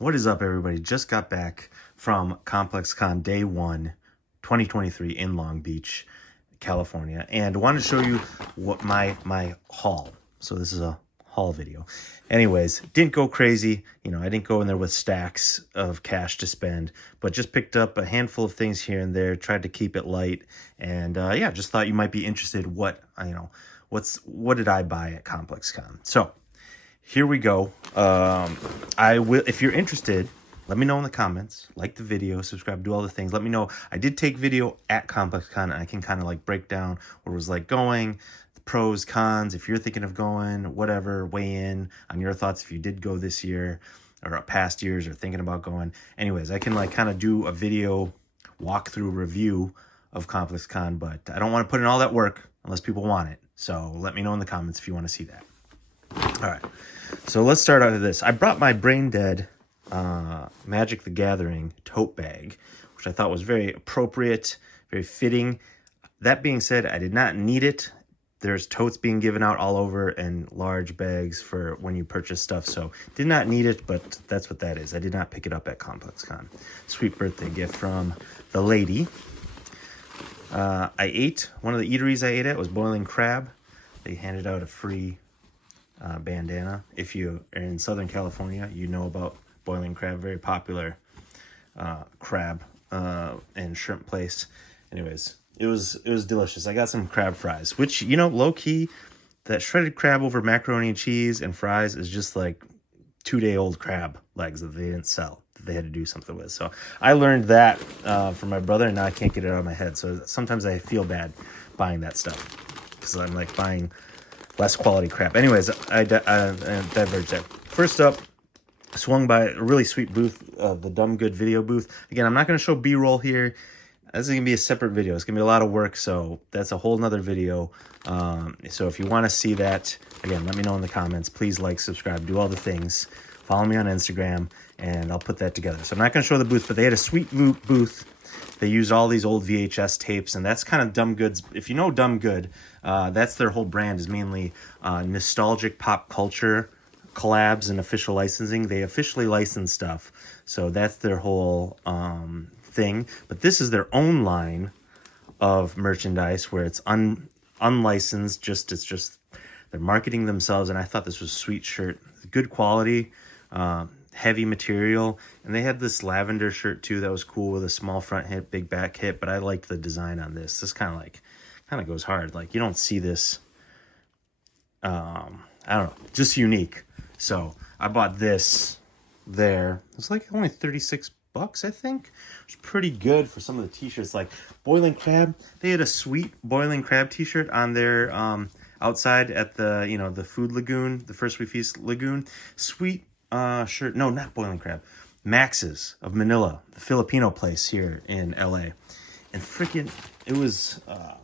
What is up, everybody? Just got back from ComplexCon Day 1, 2023 in Long Beach, California, and wanted to show you what my haul. So this is a haul video. Anyways, didn't go crazy. You know, I didn't go in there with stacks of cash to spend, but just picked up a handful of things here and there, tried to keep it light, and yeah, just thought you might be interested what did I buy at ComplexCon. So here we go. I will, if you're interested, let me know in the comments, like the video, subscribe, do all the things. Let me know. I did take video at ComplexCon, and I can kind of like break down what it was like going, the pros, cons, if you're thinking of going, whatever, weigh in on your thoughts if you did go this year or past years or thinking about going. Anyways, I can like kind of do a video walkthrough review of ComplexCon, but I don't want to put in all that work unless people want it. So let me know in the comments if you want to see that. All right, so let's start out with this. I brought my Brain Dead Magic the Gathering tote bag, which I thought was very appropriate, very fitting. That being said, I did not need it. There's totes being given out all over and large bags for when you purchase stuff, so did not need it, but that's what that is. I did not pick it up at ComplexCon. Sweet birthday gift from the lady. I ate, one of the eateries I ate at was Boiling Crab. They handed out a free bandana. If you are in Southern California, you know about Boiling Crab, very popular crab and shrimp place. Anyways, it was delicious. I got some crab fries, which, you know, low key, that shredded crab over macaroni and cheese and fries is just like 2-day-old crab legs that they didn't sell, that they had to do something with. So I learned that from my brother, and now I can't get it out of my head. So sometimes I feel bad buying that stuff because I'm like buying less quality crap. Anyways, I diverged there. First up, swung by a really sweet booth, the Dumb Good video booth. Again, I'm not going to show B-roll here. This is going to be a separate video. It's going to be a lot of work, so that's a whole nother video. So if you want to see that, again, let me know in the comments. Please like, subscribe, do all the things. Follow me on Instagram, and I'll put that together. So I'm not going to show the booth, but they had a sweet booth. They used all these old VHS tapes, and that's kind of Dumb Good's. If you know Dumb Good, that's their whole brand, is mainly nostalgic pop culture collabs and official licensing. They officially license stuff, so that's their whole thing. But this is their own line of merchandise where it's unlicensed. It's just they're marketing themselves, and I thought this was a sweet shirt, good quality. Heavy material, and they had this lavender shirt too that was cool with a small front hip, big back hip, but I liked the design on this. This kind of goes hard. Like, you don't see this, I don't know, just unique. So I bought this there. It's like only 36 bucks, I think. It's pretty good for some of the t-shirts. Like Boiling Crab, they had a sweet Boiling Crab t-shirt on their outside at the, you know, the food lagoon, the First We Feast lagoon. Sweet shirt. No, not Boiling Crab. Max's of Manila, the Filipino place here in LA. And freaking, it was, I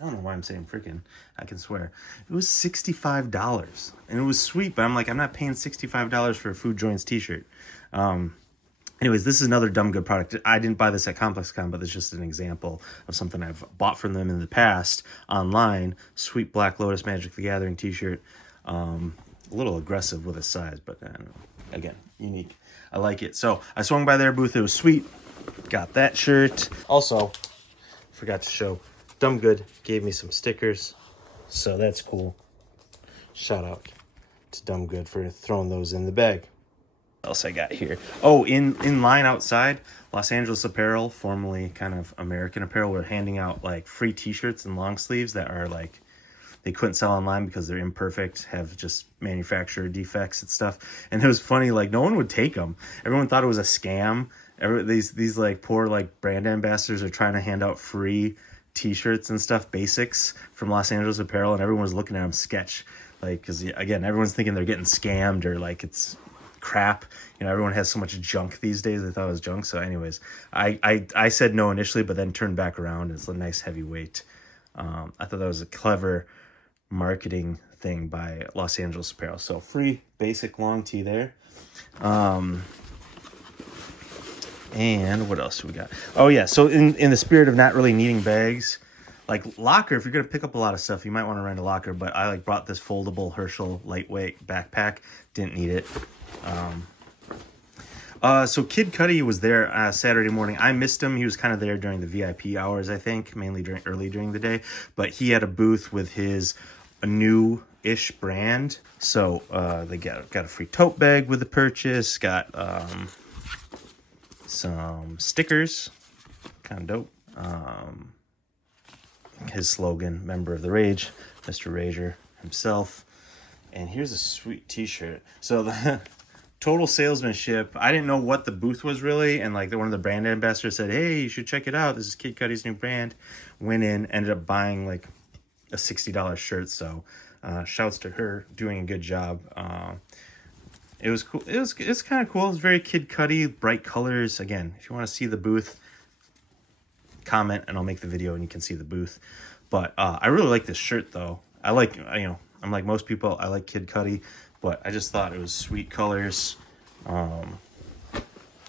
don't know why I'm saying freaking, I can swear. It was $65. And it was sweet, but I'm like, I'm not paying $65 for a Food Joints t-shirt. Anyways, this is another Dumb Good product. I didn't buy this at ComplexCon, but it's just an example of something I've bought from them in the past online. Sweet Black Lotus Magic the Gathering t-shirt. A little aggressive with a size, but I don't know. Again, unique. I like it. So I swung by their booth. It was sweet. Got that shirt. Also, forgot to show, Dumb Good gave me some stickers, so that's cool. Shout out to Dumb Good for throwing those in the bag. What else I got here? Oh, in line outside, Los Angeles Apparel, formerly kind of American Apparel, were handing out like free t-shirts and long sleeves that are like, they couldn't sell online because they're imperfect, have just manufacturer defects and stuff. And it was funny, like no one would take them. Everyone thought it was a scam. These like poor like brand ambassadors are trying to hand out free t-shirts and stuff, basics from Los Angeles Apparel, and everyone was looking at them sketch, like, because again, everyone's thinking they're getting scammed or like it's crap. You know, everyone has so much junk these days. They thought it was junk. So anyways, I said no initially, but then turned back around. It's a nice heavyweight. I thought that was a clever marketing thing by Los Angeles Apparel. So free basic long tee there. And what else do we got? Oh yeah, so in the spirit of not really needing bags, like locker, if you're gonna pick up a lot of stuff, you might want to rent a locker. But I like brought this foldable Herschel lightweight backpack. Didn't need it. So Kid Cudi was there Saturday morning. I missed him. He was kind of there during the VIP hours, I think, mainly early during the day. But he had a booth with his new-ish brand. So they got a free tote bag with the purchase. Got some stickers, kind of dope. His slogan, "Member of the Rage," Mr. Rager himself. And here's a sweet T-shirt. So the total salesmanship. I didn't know what the booth was really, and like one of the brand ambassadors said, "Hey, you should check it out. This is Kid Cudi's new brand." Went in, ended up buying like a $60 shirt. So, shouts to her, doing a good job. It was cool. It's kind of cool. It was very Kid Cudi, bright colors. Again, if you want to see the booth, comment and I'll make the video and you can see the booth. But I really like this shirt though. I like, I'm like most people, I like Kid Cudi, but I just thought it was sweet colors.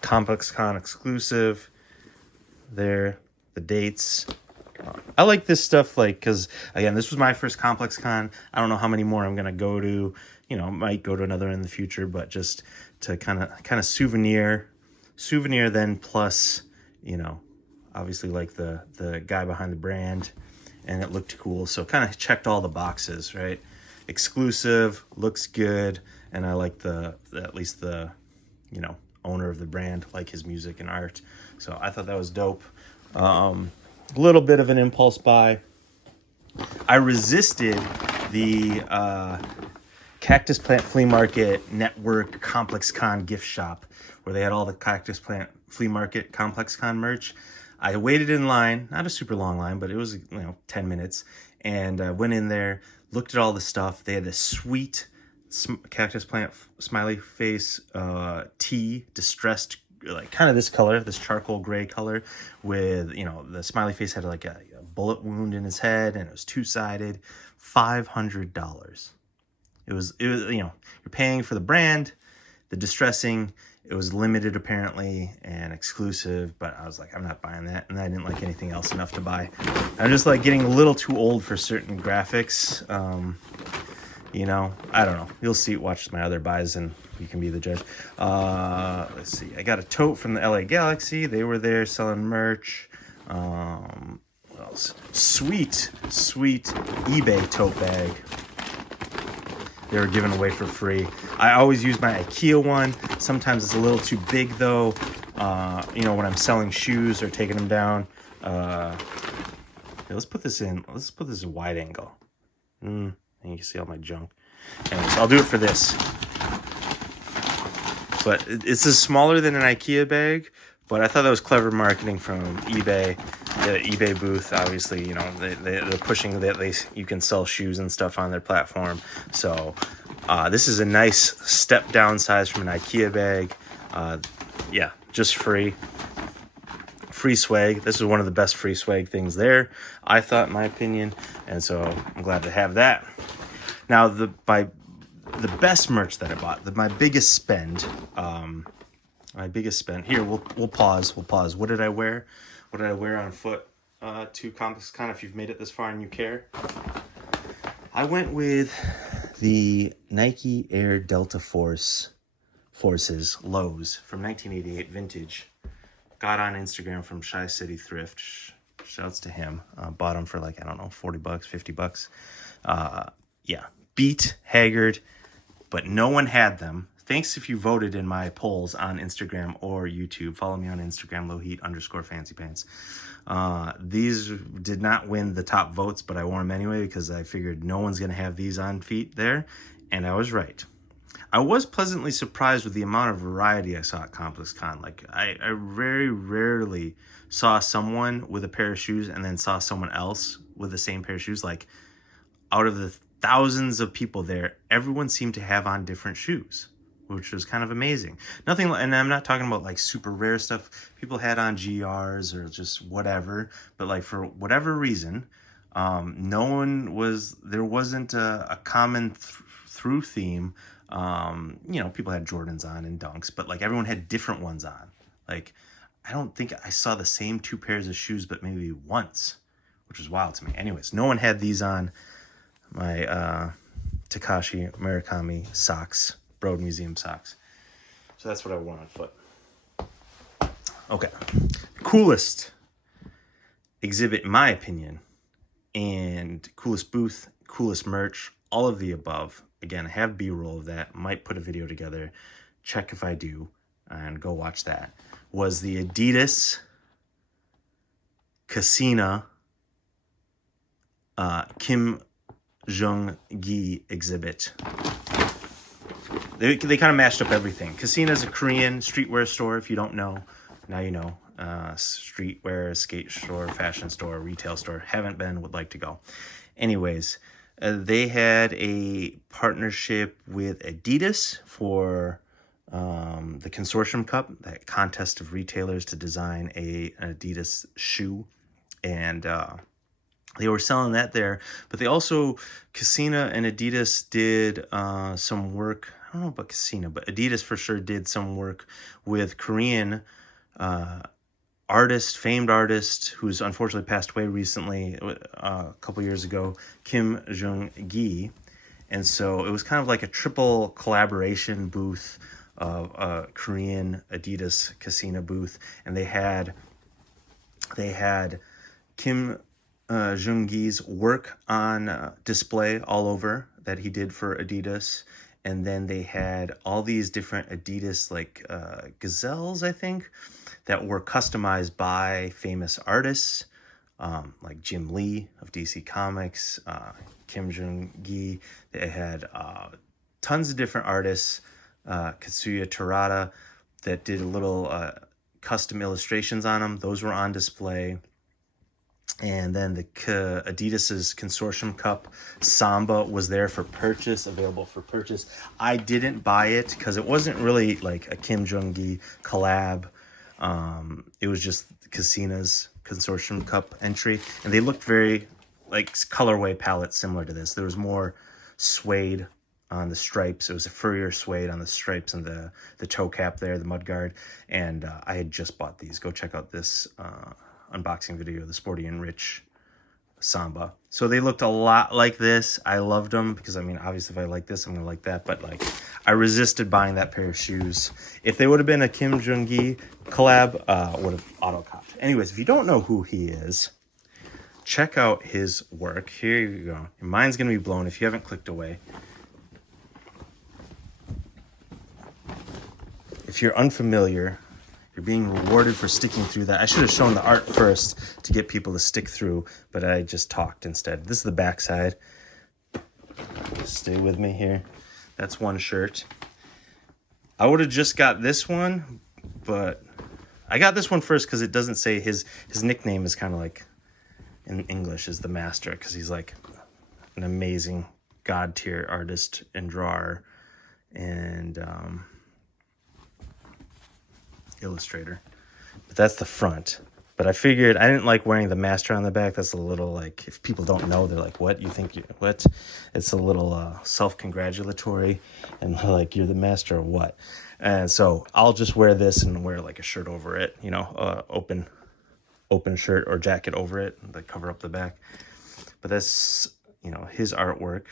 ComplexCon exclusive. There, the dates. I like this stuff, like, because again, this was my first ComplexCon. I don't know how many more I'm gonna go to. Might go to another in the future, but just to kind of souvenir. Then plus, obviously like the guy behind the brand, and it looked cool. So kind of checked all the boxes, right? Exclusive, looks good, and I like at least the owner of the brand, like his music and art. So I thought that was dope. A little bit of an impulse buy. I resisted the Cactus Plant Flea Market Network ComplexCon gift shop, where they had all the Cactus Plant Flea Market ComplexCon merch. I waited in line, not a super long line, but it was 10 minutes, and I went in there, looked at all the stuff. They had this sweet Cactus Plant smiley face tee, distressed, like kind of this color, this charcoal gray color, with the smiley face had like a bullet wound in his head, and it was two-sided. $500. It was you're paying for the brand, the distressing. It was limited apparently and exclusive, but I was like, I'm not buying that, and I didn't like anything else enough to buy. I'm just like getting a little too old for certain graphics. I don't know. You'll see. Watch my other buys, and you can be the judge. Let's see. I got a tote from the LA Galaxy. They were there selling merch. What else? Sweet eBay tote bag. They were given away for free. I always use my IKEA one. Sometimes it's a little too big though. When I'm selling shoes or taking them down. Let's put this in. Let's put this in wide angle. And you can see all my junk. Anyways, I'll do it for this. But it's smaller than an IKEA bag. But I thought that was clever marketing from eBay. The eBay booth, obviously, they're pushing that you can sell shoes and stuff on their platform. So this is a nice step down size from an IKEA bag. Just free swag. This is one of the best free swag things there, I thought, in my opinion. And so I'm glad to have that. Now, the best merch that I bought, my biggest spend. Here, we'll pause. What did I wear? What did I wear on foot to ComplexCon, if you've made it this far and you care? I went with the Nike Air Delta Forces lows from 1988 vintage. Got on Instagram from Shy City Thrift. Shouts to him. Bought them for like, I don't know, $40, $50. Beat, haggard, but no one had them. Thanks if you voted in my polls on Instagram or YouTube. Follow me on Instagram, Lowheat_fancypants. These did not win the top votes, but I wore them anyway because I figured no one's going to have these on feet there. And I was right. I was pleasantly surprised with the amount of variety I saw at ComplexCon. Like, I very rarely saw someone with a pair of shoes and then saw someone else with the same pair of shoes. Like, out of the thousands of people there, everyone seemed to have on different shoes, which was kind of amazing. Nothing, and I'm not talking about like super rare stuff. People had on GRs or just whatever, but like for whatever reason, there wasn't a common through theme. People had Jordans on and Dunks, but like everyone had different ones on. Like, I don't think I saw the same two pairs of shoes, but maybe once, which was wild to me. Anyways, no one had these on. My Takashi Murakami socks. Broad Museum socks. So that's what I wore on foot. Okay. Coolest exhibit, in my opinion, and coolest booth, coolest merch, all of the above. Again, I have B-roll of that. Might put a video together. Check if I do, and go watch that. Was the Adidas Kasina Kim Jung-gi exhibit. They kind of mashed up everything. Kasina is a Korean streetwear store. If you don't know, now you know. Streetwear, skate store, fashion store, retail store. Haven't been, would like to go. Anyways, they had a partnership with Adidas for the Consortium Cup, that contest of retailers to design an Adidas shoe. And they were selling that there. But they also, Kasina and Adidas did some work. I don't know about Kasina, but Adidas for sure did some work with Korean famed artist, who's unfortunately passed away recently, a couple years ago, Kim Jung-gi. And so it was kind of like a triple collaboration booth of a Korean Adidas Kasina booth. And they had Kim Jung-gi's work on display all over that he did for Adidas. And then they had all these different Adidas, like gazelles, I think, that were customized by famous artists, like Jim Lee of DC Comics, Kim Jung-gi. They had tons of different artists, Katsuya Terada, that did little custom illustrations on them. Those were on display. And then the Adidas's Consortium Cup Samba was there for purchase, available for purchase. I didn't buy it because it wasn't really like a Kim Jung-gi collab. It was just Kasina's Consortium Cup entry, and they looked very like colorway palettes similar to this. There was more suede on the stripes. It was a furrier suede on the stripes and the toe cap there, the mudguard. And I had just bought these. Go check out this unboxing video, the Sporty and Rich Samba. So they looked a lot like this. I loved them because, I mean, obviously if I like this, I'm gonna like that, but like I resisted buying that pair of shoes. If they would have been a Kim Jung-gi collab, would have auto-copped. Anyways, if you don't know who he is, check out his work. Here you go. Your mind's gonna be blown if you haven't clicked away. If you're unfamiliar, you're being rewarded for sticking through that. I should have shown the art first to get people to stick through, but I just talked instead. This is the back side. Stay with me here. That's one shirt. I would have just got this one, but I got this one first because it doesn't say his nickname is kind of like in English is the Master, because he's like an amazing god tier artist and drawer and illustrator. But that's the front. But I figured I didn't like wearing the Master on the back. That's a little like, if people don't know, they're like, what? You think you what? It's a little self-congratulatory and like, you're the Master or what? And so I'll just wear this and wear like a shirt over it, you know, open shirt or jacket over it, like cover up the back. But that's, you know, his artwork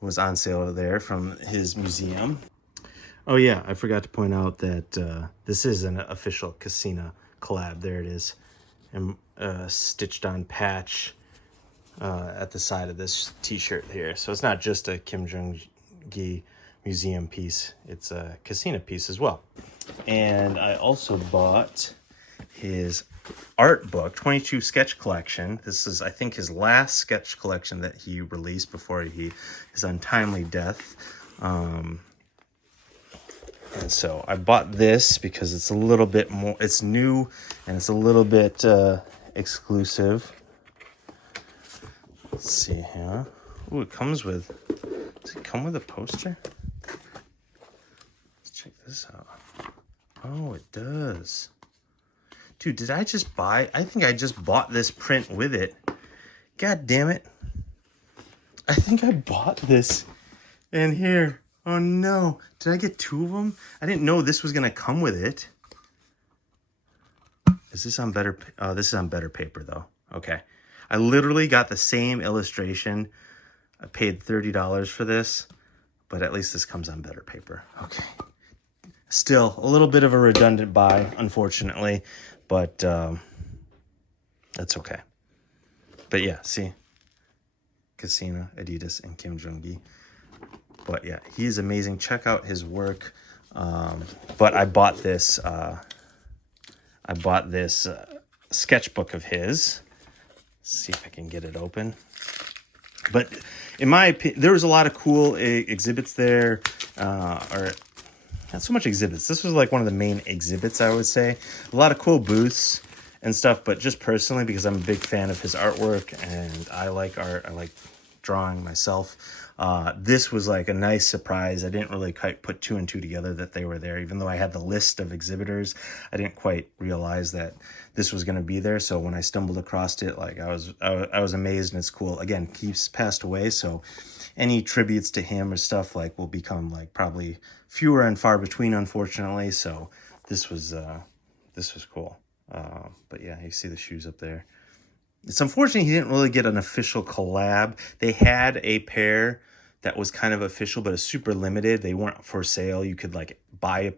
was on sale there from his museum. Oh yeah, I forgot to point out that this is an official Kasina collab. There it is, and stitched on patch at the side of this t-shirt here. So it's not just a Kim Jung-gi museum piece, it's a Kasina piece as well. And I also bought his art book, 22 sketch collection. This is, I think, his last sketch collection that he released before his untimely death. And so I bought this because it's a little bit more, it's new and it's a little bit exclusive. Let's see here. Ooh, it comes with, does it come with a poster? Let's check this out. Oh, it does. Dude, did I just buy, I think I just bought this print with it. God damn it. I think I bought this in here. Oh no, did I get two of them? I didn't know this was gonna come with it. Is this on better, oh, this is on better paper though. Okay. I literally got the same illustration. I paid $30 for this, but at least this comes on better paper. Okay. Still a little bit of a redundant buy, unfortunately, but that's okay. But yeah, see, Kasina, Adidas, and Kim Jung. But yeah, he is amazing. Check out his work. But I bought this. Sketchbook of his. Let's see if I can get it open. But in my opinion, there was a lot of cool exhibits there, or not so much exhibits. This was like one of the main exhibits, I would say. A lot of cool booths and stuff, but just personally, because I'm a big fan of his artwork and I like art, I like drawing myself. This was like a nice surprise. I didn't really quite put two and two together that they were there. Even though I had the list of exhibitors, I didn't quite realize that this was going to be there. So when I stumbled across it, like I was amazed, and it's cool. Again, he's passed away, so any tributes to him or stuff like will become like probably fewer and far between, unfortunately. So this was cool. But yeah, you see the shoes up there. It's unfortunate he didn't really get an official collab. They had a pair that was kind of official, but it's super limited. They weren't for sale. You could like buy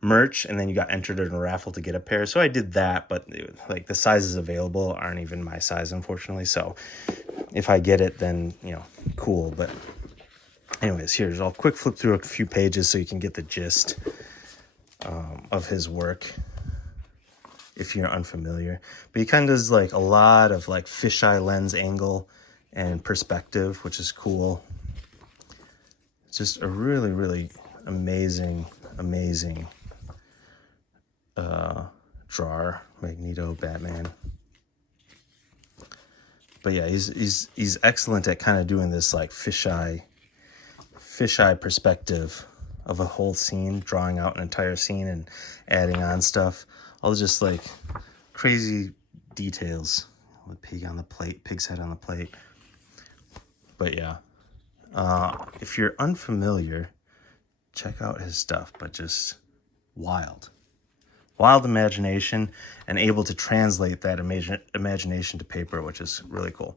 merch, and then you got entered in a raffle to get a pair. So I did that, but like the sizes available aren't even my size, unfortunately. So if I get it, then, you know, cool. But anyways, here's, I'll quick flip through a few pages so you can get the gist of his work if you're unfamiliar. But he kind of does like a lot of like fisheye lens angle and perspective, which is cool. It's just a really, really amazing drawer. Magneto, Batman. But yeah, he's excellent at kind of doing this like fisheye perspective of a whole scene, drawing out an entire scene and adding on stuff. All just like crazy details. The pig on the plate, pig's head on the plate. But yeah, if you're unfamiliar, check out his stuff. But just wild imagination, and able to translate that imagination to paper, which is really cool.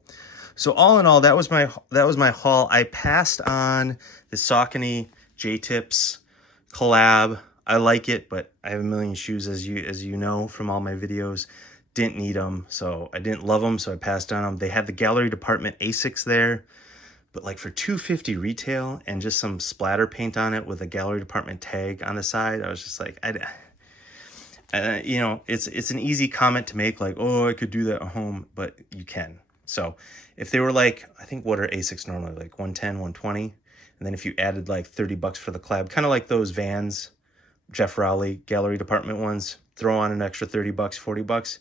So all in all, that was my haul. I passed on the Saucony J-Tips collab. I like it, but I have a million shoes, as you know from all my videos. Didn't need them, so I didn't love them, so I passed on them. They had the gallery department Asics there, but like for $250 retail and just some splatter paint on it with a gallery department tag on the side, I was just like, you know, it's an easy comment to make, like, oh, I could do that at home, but you can. So if they were like, I think what are Asics normally, like 110, 120, and then if you added like $30 for the collab, kind of like those Vans, Jeff Rowley gallery department ones, throw on an extra $30, $40,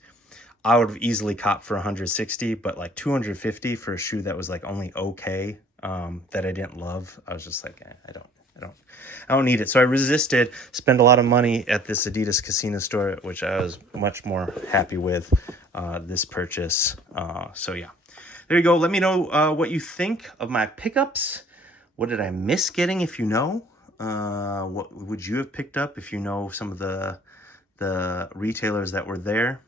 I would have easily copped for 160, but like 250 for a shoe that was like only okay, that I didn't love. I was just like, I don't need it. So I resisted, spend a lot of money at this Adidas Kasina store, which I was much more happy with this purchase. So yeah, there you go. Let me know what you think of my pickups. What did I miss getting, if you know? What would you have picked up if you know some of the retailers that were there,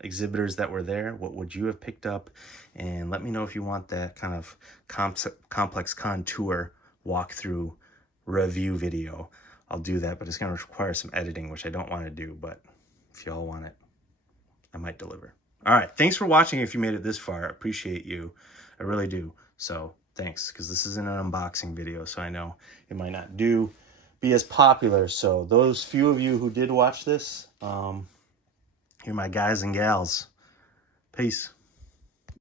exhibitors that were there? What would you have picked up? And let me know if you want that kind of ComplexCon tour walkthrough review video. I'll do that, but it's going to require some editing, which I don't want to do, but if y'all want it, I might deliver. All right, thanks for watching. If you made it this far, I appreciate you. I really do. So thanks, because this isn't an unboxing video, so I know it might not be as popular. So those few of you who did watch this, you're my guys and gals. Peace.